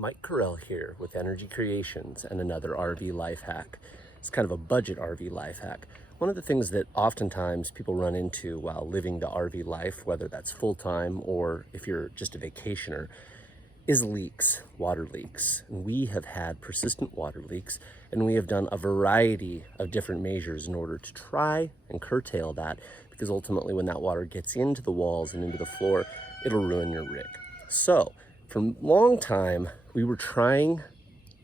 Mike Carell here with Energy Creations and another RV life hack. It's kind of a budget RV life hack. One of the things that oftentimes people run into while living the RV life, whether that's full-time or if you're just a vacationer, is leaks, water leaks. And we have had persistent water leaks, and we have done a variety of different measures in order to try and curtail that, because ultimately when that water gets into the walls and into the floor, it'll ruin your rig. So for a long time, we were trying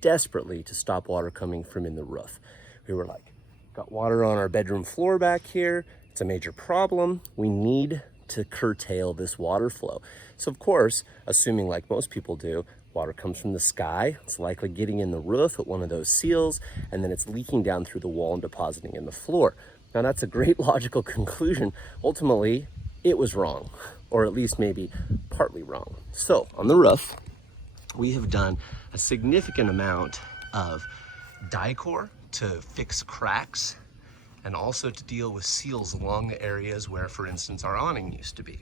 desperately to stop water coming from in the roof. We were like, got water on our bedroom floor back here. It's a major problem. We need to curtail this water flow. So of course, assuming like most people do, water comes from the sky. It's likely getting in the roof at one of those seals, and then it's leaking down through the wall and depositing in the floor. Now that's a great logical conclusion. Ultimately, it was wrong, or at least maybe partly wrong. So on the roof, we have done a significant amount of Dicor to fix cracks and also to deal with seals along the areas where, for instance, our awning used to be.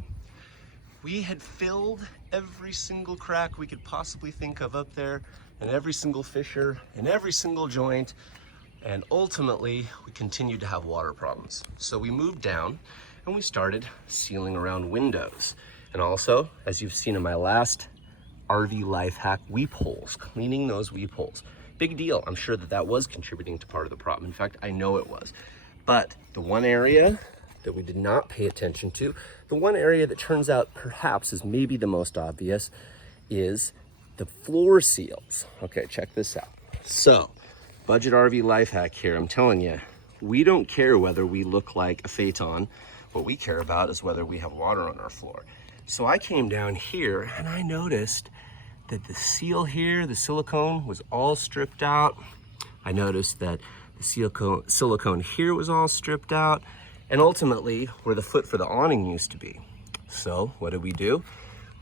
We had filled every single crack we could possibly think of up there, and every single fissure and every single joint, and ultimately we continued to have water problems. So we moved down and we started sealing around windows. And also, as you've seen in my last RV life hack, weep holes, cleaning those weep holes. Big deal. I'm sure that that was contributing to part of the problem. In fact, I know it was. But the one area that we did not pay attention to, the one area that turns out perhaps is maybe the most obvious, is the floor seals. Okay, check this out. So, budget RV life hack here. I'm telling you, we don't care whether we look like a Phaeton. What we care about is whether we have water on our floor. So I came down here and I noticed that the seal here, the silicone, was all stripped out. I noticed that the silicone here was all stripped out, and ultimately where the foot for the awning used to be. So what did we do?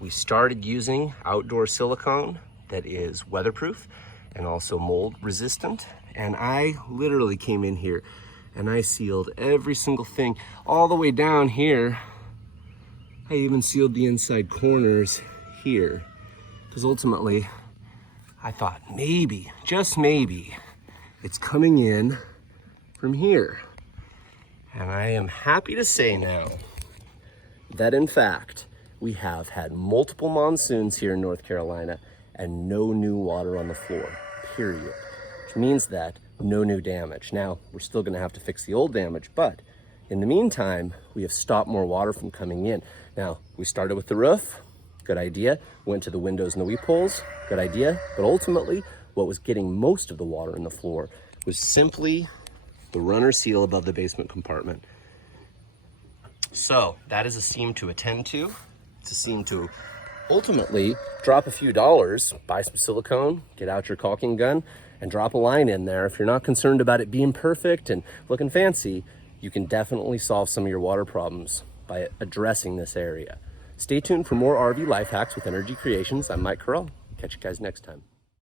We started using outdoor silicone that is weatherproof and also mold resistant. And I literally came in here and I sealed every single thing all the way down here. I even sealed the inside corners here, because ultimately I thought maybe, just maybe, it's coming in from here. And I am happy to say now that in fact, we have had multiple monsoons here in North Carolina and no new water on the floor, period. Which means that no new damage. Now, we're still gonna have to fix the old damage, but in the meantime, we have stopped more water from coming in. Now, we started with the roof, good idea. Went to the windows and the weep holes, good idea. But ultimately, what was getting most of the water in the floor was simply the runner seal above the basement compartment. So that is a seam to attend to. It's a seam to ultimately drop a few dollars, buy some silicone, get out your caulking gun, and drop a line in there. If you're not concerned about it being perfect and looking fancy, you can definitely solve some of your water problems by addressing this area. Stay tuned for more RV life hacks with Energy Creations. I'm Mike Carell. Catch you guys next time.